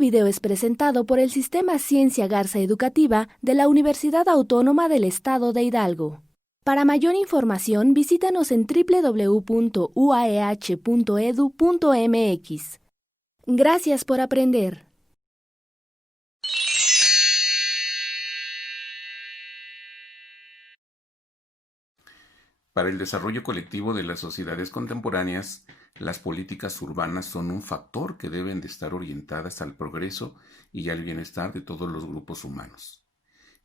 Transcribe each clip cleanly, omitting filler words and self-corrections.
video es presentado por el Sistema Ciencia Garza Educativa de la Universidad Autónoma del Estado de Hidalgo. Para mayor información, visítanos en www.uaeh.edu.mx. Gracias por aprender. Para el desarrollo colectivo de las sociedades contemporáneas, las políticas urbanas son un factor que deben de estar orientadas al progreso y al bienestar de todos los grupos humanos.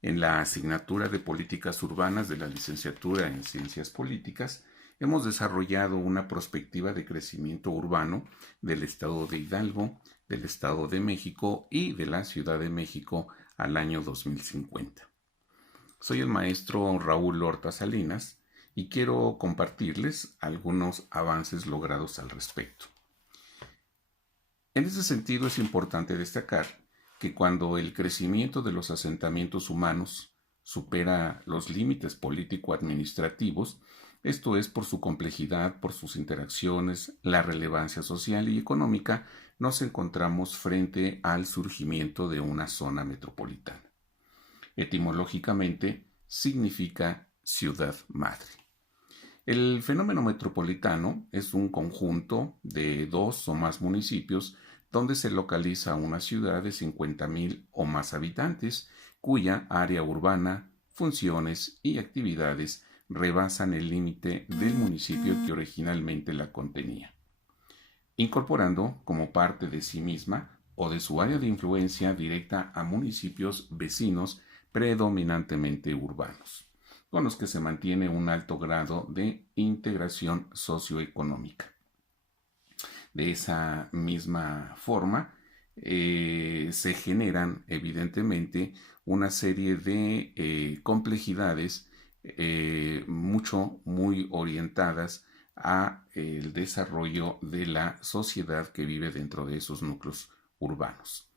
En la asignatura de políticas urbanas de la licenciatura en Ciencias Políticas, hemos desarrollado una perspectiva de crecimiento urbano del Estado de Hidalgo, del Estado de México y de la Ciudad de México al año 2050. Soy el maestro Raúl Horta Salinas y quiero compartirles algunos avances logrados al respecto. En ese sentido, es importante destacar que cuando el crecimiento de los asentamientos humanos supera los límites político-administrativos, esto es por su complejidad, por sus interacciones, la relevancia social y económica, nos encontramos frente al surgimiento de una zona metropolitana. Etimológicamente significa ciudad madre. El fenómeno metropolitano es un conjunto de 2 o más municipios donde se localiza una ciudad de 50,000 o más habitantes, cuya área urbana, funciones y actividades rebasan el límite del municipio que originalmente la contenía, incorporando como parte de sí misma o de su área de influencia directa a municipios vecinos predominantemente urbanos, con los que se mantiene un alto grado de integración socioeconómica. De esa misma forma, se generan evidentemente una serie de complejidades muy orientadas a el desarrollo de la sociedad que vive dentro de esos núcleos urbanos.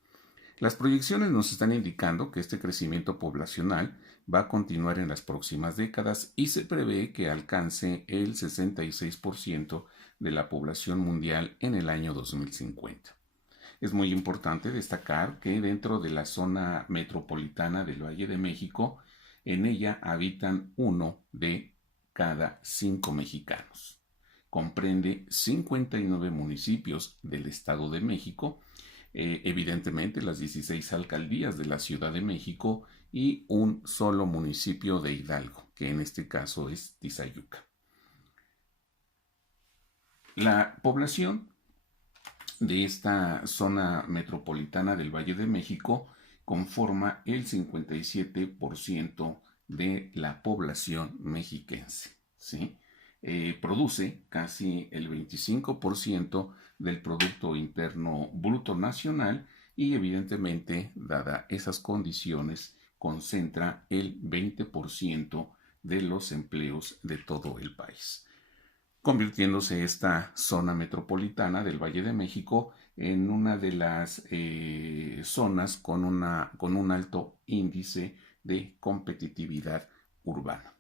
Las proyecciones nos están indicando que este crecimiento poblacional va a continuar en las próximas décadas y se prevé que alcance el 66% de la población mundial en el año 2050. Es muy importante destacar que dentro de la zona metropolitana del Valle de México, en ella habitan 1 de cada 5 mexicanos. Comprende 59 municipios del Estado de México, evidentemente las 16 alcaldías de la Ciudad de México y un solo municipio de Hidalgo, que en este caso es Tizayuca. La población de esta zona metropolitana del Valle de México conforma el 57% de la población mexiquense, ¿sí? Produce casi el 25% del Producto Interno Bruto Nacional y evidentemente, dada esas condiciones, concentra el 20% de los empleos de todo el país, convirtiéndose esta zona metropolitana del Valle de México en una de las zonas con un alto índice de competitividad urbana.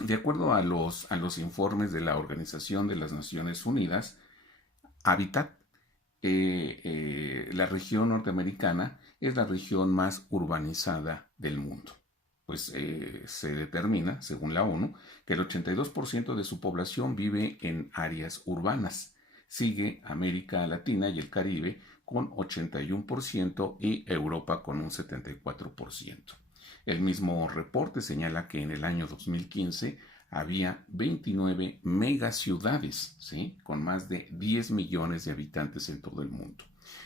De acuerdo a los informes de la Organización de las Naciones Unidas, Habitat, la región norteamericana es la región más urbanizada del mundo. Pues se determina, según la ONU, que el 82% de su población vive en áreas urbanas. Sigue América Latina y el Caribe con 81% y Europa con un 74%. El mismo reporte señala que en el año 2015 había 29 megaciudades, ¿sí?, con más de 10 millones de habitantes en todo el mundo.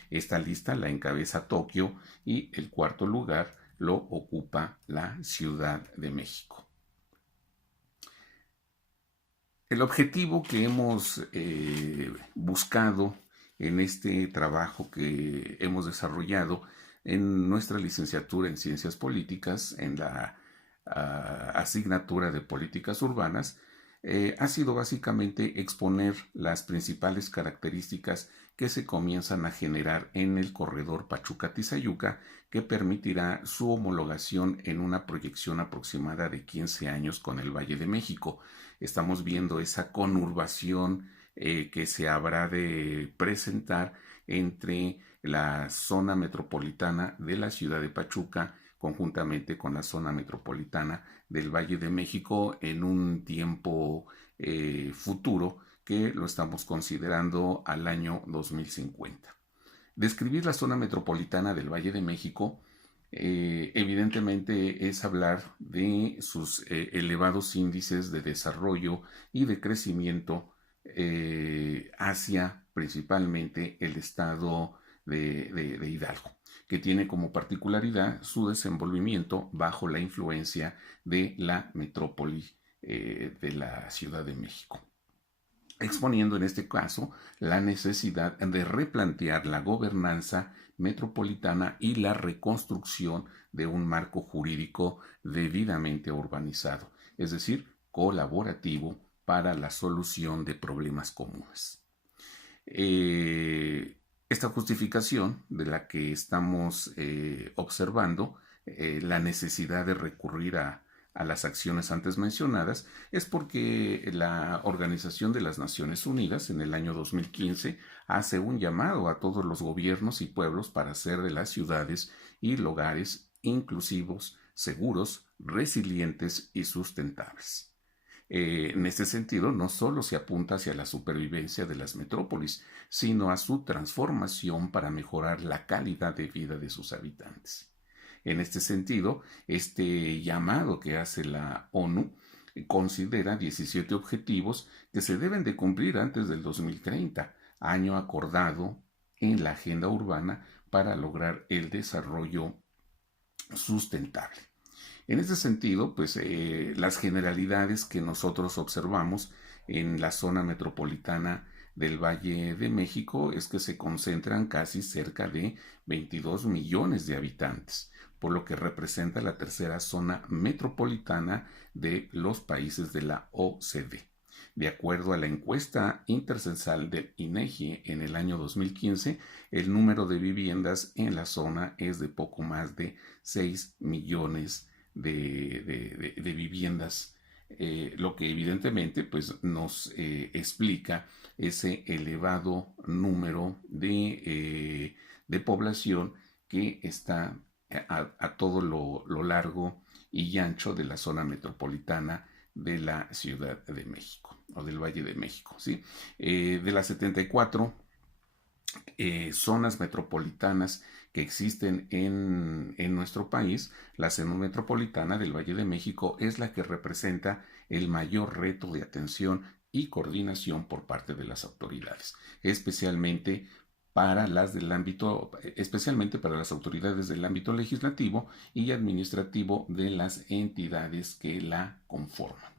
Esta lista la encabeza Tokio y el cuarto lugar lo ocupa la Ciudad de México. El objetivo que hemos buscado en este trabajo que hemos desarrollado en nuestra licenciatura en Ciencias Políticas, en la asignatura de Políticas Urbanas, ha sido básicamente exponer las principales características que se comienzan a generar en el corredor Pachuca-Tizayuca, que permitirá su homologación en una proyección aproximada de 15 años con el Valle de México. Estamos viendo esa conurbación que se habrá de presentar entre la zona metropolitana de la ciudad de Pachuca conjuntamente con la zona metropolitana del Valle de México en un tiempo futuro que lo estamos considerando al año 2050. Describir la zona metropolitana del Valle de México evidentemente es hablar de sus elevados índices de desarrollo y de crecimiento hacia principalmente el estado de Hidalgo, que tiene como particularidad su desenvolvimiento bajo la influencia de la metrópoli de la Ciudad de México, exponiendo en este caso la necesidad de replantear la gobernanza metropolitana y la reconstrucción de un marco jurídico debidamente urbanizado, es decir, colaborativo para la solución de problemas comunes. Esta justificación de la que estamos observando la necesidad de recurrir a las acciones antes mencionadas es porque la Organización de las Naciones Unidas en el año 2015 hace un llamado a todos los gobiernos y pueblos para hacer de las ciudades y lugares inclusivos, seguros, resilientes y sustentables. En este sentido, no solo se apunta hacia la supervivencia de las metrópolis, sino a su transformación para mejorar la calidad de vida de sus habitantes. En este sentido, este llamado que hace la ONU considera 17 objetivos que se deben de cumplir antes del 2030, año acordado en la agenda urbana para lograr el desarrollo sustentable. En este sentido, pues las generalidades que nosotros observamos en la zona metropolitana del Valle de México es que se concentran casi cerca de 22 millones de habitantes, por lo que representa la tercera zona metropolitana de los países de la OCDE. De acuerdo a la encuesta intercensal del INEGI en el año 2015, el número de viviendas en la zona es de poco más de 6 millones de viviendas, lo que evidentemente pues, nos explica ese elevado número de población que está a todo lo largo y ancho de la zona metropolitana de la Ciudad de México o del Valle de México, ¿sí? De las 74 zonas metropolitanas que existen en nuestro país, la zona metropolitana del Valle de México es la que representa el mayor reto de atención y coordinación por parte de las autoridades, especialmente para las autoridades del ámbito legislativo y administrativo de las entidades que la conforman.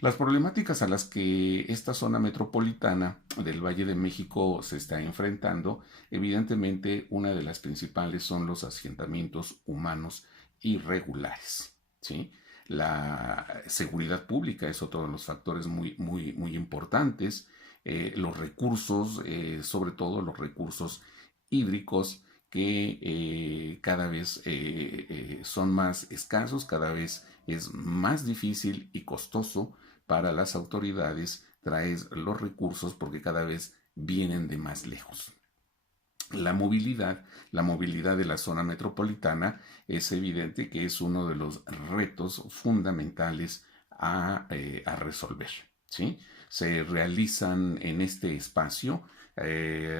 Las problemáticas a las que esta zona metropolitana del Valle de México se está enfrentando, evidentemente una de las principales son los asentamientos humanos irregulares, ¿sí? La seguridad pública es otro de los factores muy importantes, los recursos, sobre todo los recursos hídricos, que cada vez son más escasos, cada vez es más difícil y costoso para las autoridades traer los recursos porque cada vez vienen de más lejos. La movilidad de la zona metropolitana es evidente que es uno de los retos fundamentales a resolver, ¿sí? Se realizan en este espacio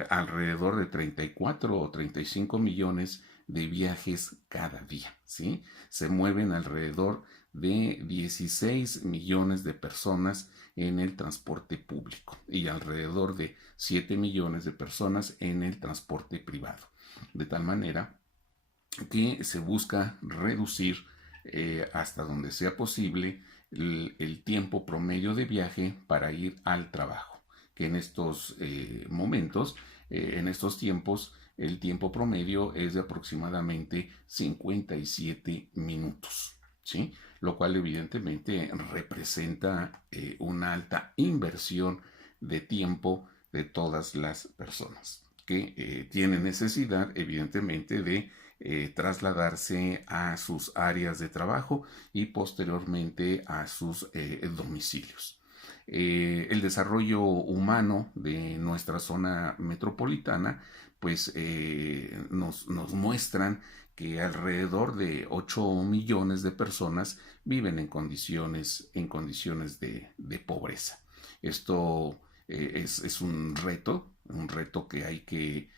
alrededor de 34 o 35 millones de viajes cada día, ¿sí? Se mueven alrededor de 16 millones de personas en el transporte público y alrededor de 7 millones de personas en el transporte privado. De tal manera que se busca reducir hasta donde sea posible el tiempo promedio de viaje para ir al trabajo, que en estos momentos, en estos tiempos, el tiempo promedio es de aproximadamente 57 minutos, ¿sí? Lo cual evidentemente representa una alta inversión de tiempo de todas las personas que tienen necesidad evidentemente de trasladarse a sus áreas de trabajo y posteriormente a sus domicilios. El desarrollo humano de nuestra zona metropolitana, pues nos muestran que alrededor de 8 millones de personas viven en condiciones de pobreza. Esto es un reto que hay que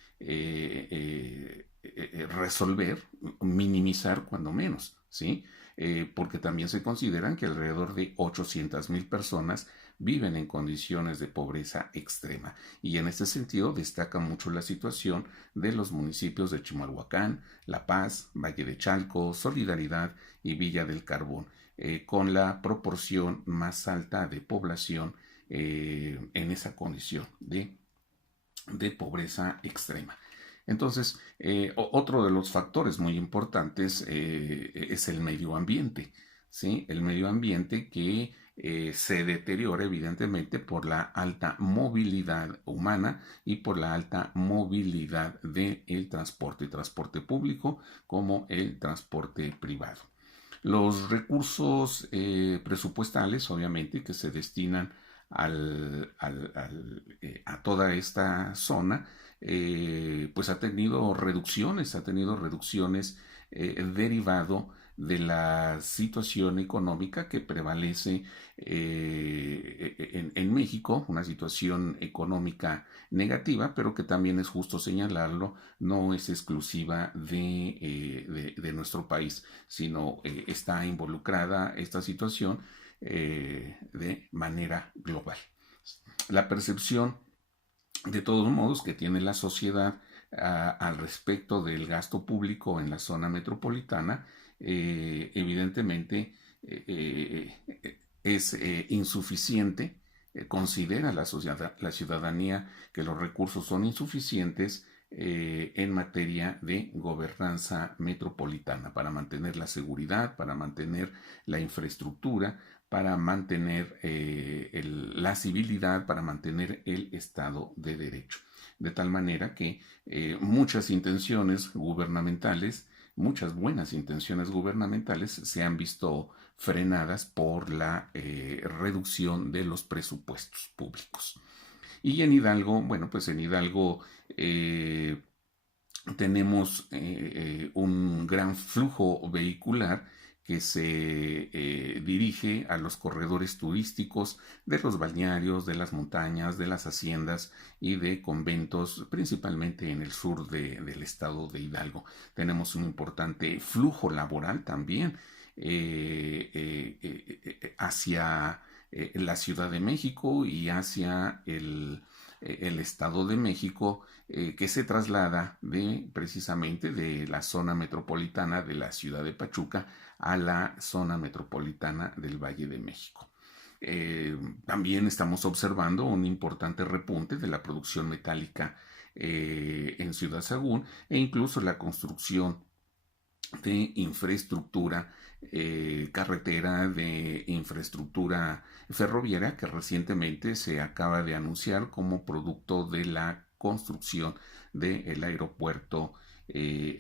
resolver, minimizar cuando menos, ¿sí? Porque también se consideran que alrededor de 800,000 personas viven en condiciones de pobreza extrema. Y en este sentido destaca mucho la situación de los municipios de Chimalhuacán, La Paz, Valle de Chalco, Solidaridad y Villa del Carbón, con la proporción más alta de población en esa condición de pobreza extrema. Entonces, otro de los factores muy importantes es el medio ambiente, ¿sí? El medio ambiente que se deteriora evidentemente por la alta movilidad humana y por la alta movilidad del transporte público como el transporte privado. Los recursos presupuestales, obviamente, que se destinan a toda esta zona, pues ha tenido reducciones derivado de la situación económica que prevalece en México, una situación económica negativa, pero que también es justo señalarlo, no es exclusiva de nuestro país, sino está involucrada esta situación de manera global. La percepción, de todos modos, que tiene la sociedad al respecto del gasto público en la zona metropolitana, evidentemente es insuficiente. Considera la ciudadanía que los recursos son insuficientes en materia de gobernanza metropolitana para mantener la seguridad, para mantener la infraestructura, para mantener la civilidad, para mantener el Estado de Derecho. De tal manera que muchas intenciones gubernamentales, muchas buenas intenciones gubernamentales se han visto frenadas por la reducción de los presupuestos públicos. Y en Hidalgo, bueno, pues en Hidalgo tenemos un gran flujo vehicular que se dirige a los corredores turísticos de los balnearios, de las montañas, de las haciendas y de conventos, principalmente en el sur del estado de Hidalgo. Tenemos un importante flujo laboral también hacia la Ciudad de México y hacia el Estado de México, que se traslada precisamente de la zona metropolitana de la ciudad de Pachuca a la zona metropolitana del Valle de México. También estamos observando un importante repunte de la producción metálica en Ciudad Sagún e incluso la construcción de infraestructura carretera, de infraestructura ferroviaria que recientemente se acaba de anunciar como producto de la construcción del aeropuerto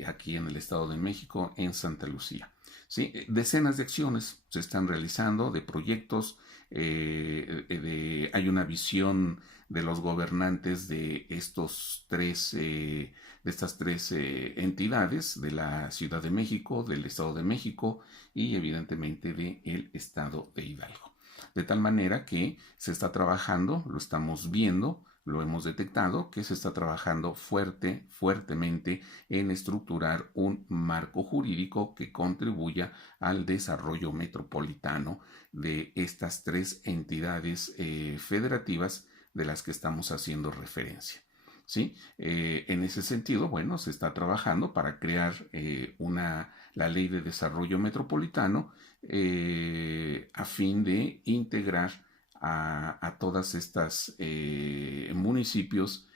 aquí en el Estado de México, en Santa Lucía. ¿Sí? Decenas de acciones se están realizando, de proyectos, hay una visión de los gobernantes de estas tres entidades, de la Ciudad de México, del Estado de México y evidentemente del Estado de Hidalgo. De tal manera que se está trabajando, lo estamos viendo, lo hemos detectado, que se está trabajando fuertemente en estructurar un marco jurídico que contribuya al desarrollo metropolitano de estas tres entidades federativas de las que estamos haciendo referencia. ¿Sí? En ese sentido, bueno, se está trabajando para crear la ley de desarrollo metropolitano a fin de integrar a todas estas municipios,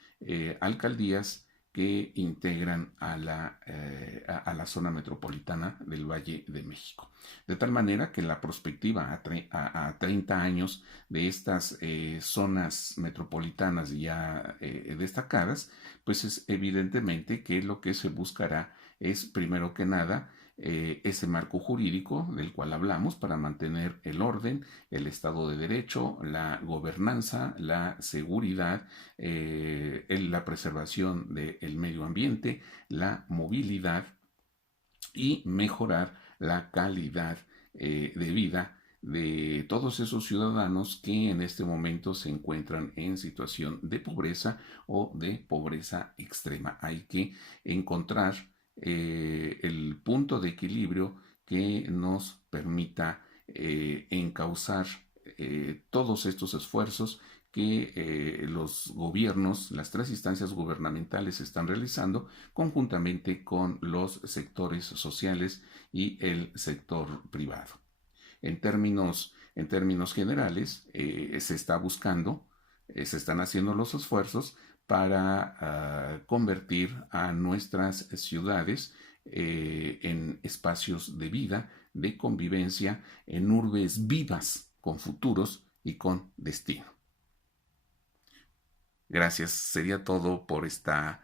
alcaldías que integran a la zona metropolitana del Valle de México. De tal manera que la perspectiva a 30 años de estas zonas metropolitanas ya destacadas, pues es evidentemente que lo que se buscará es, primero que nada, ese marco jurídico del cual hablamos para mantener el orden, el Estado de Derecho, la gobernanza, la seguridad, la preservación del medio ambiente, la movilidad y mejorar la calidad de vida de todos esos ciudadanos que en este momento se encuentran en situación de pobreza o de pobreza extrema. Hay que encontrar el punto de equilibrio que nos permita encauzar todos estos esfuerzos que los gobiernos, las tres instancias gubernamentales están realizando conjuntamente con los sectores sociales y el sector privado. En términos generales, se está buscando, se están haciendo los esfuerzos para convertir a nuestras ciudades en espacios de vida, de convivencia, en urbes vivas, con futuros y con destino. Gracias, sería todo por esta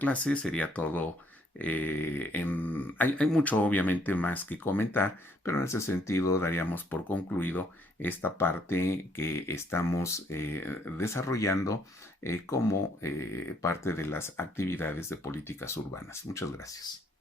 clase, sería todo. Hay mucho obviamente más que comentar, pero en ese sentido daríamos por concluido esta parte que estamos desarrollando como parte de las actividades de políticas urbanas. Muchas gracias.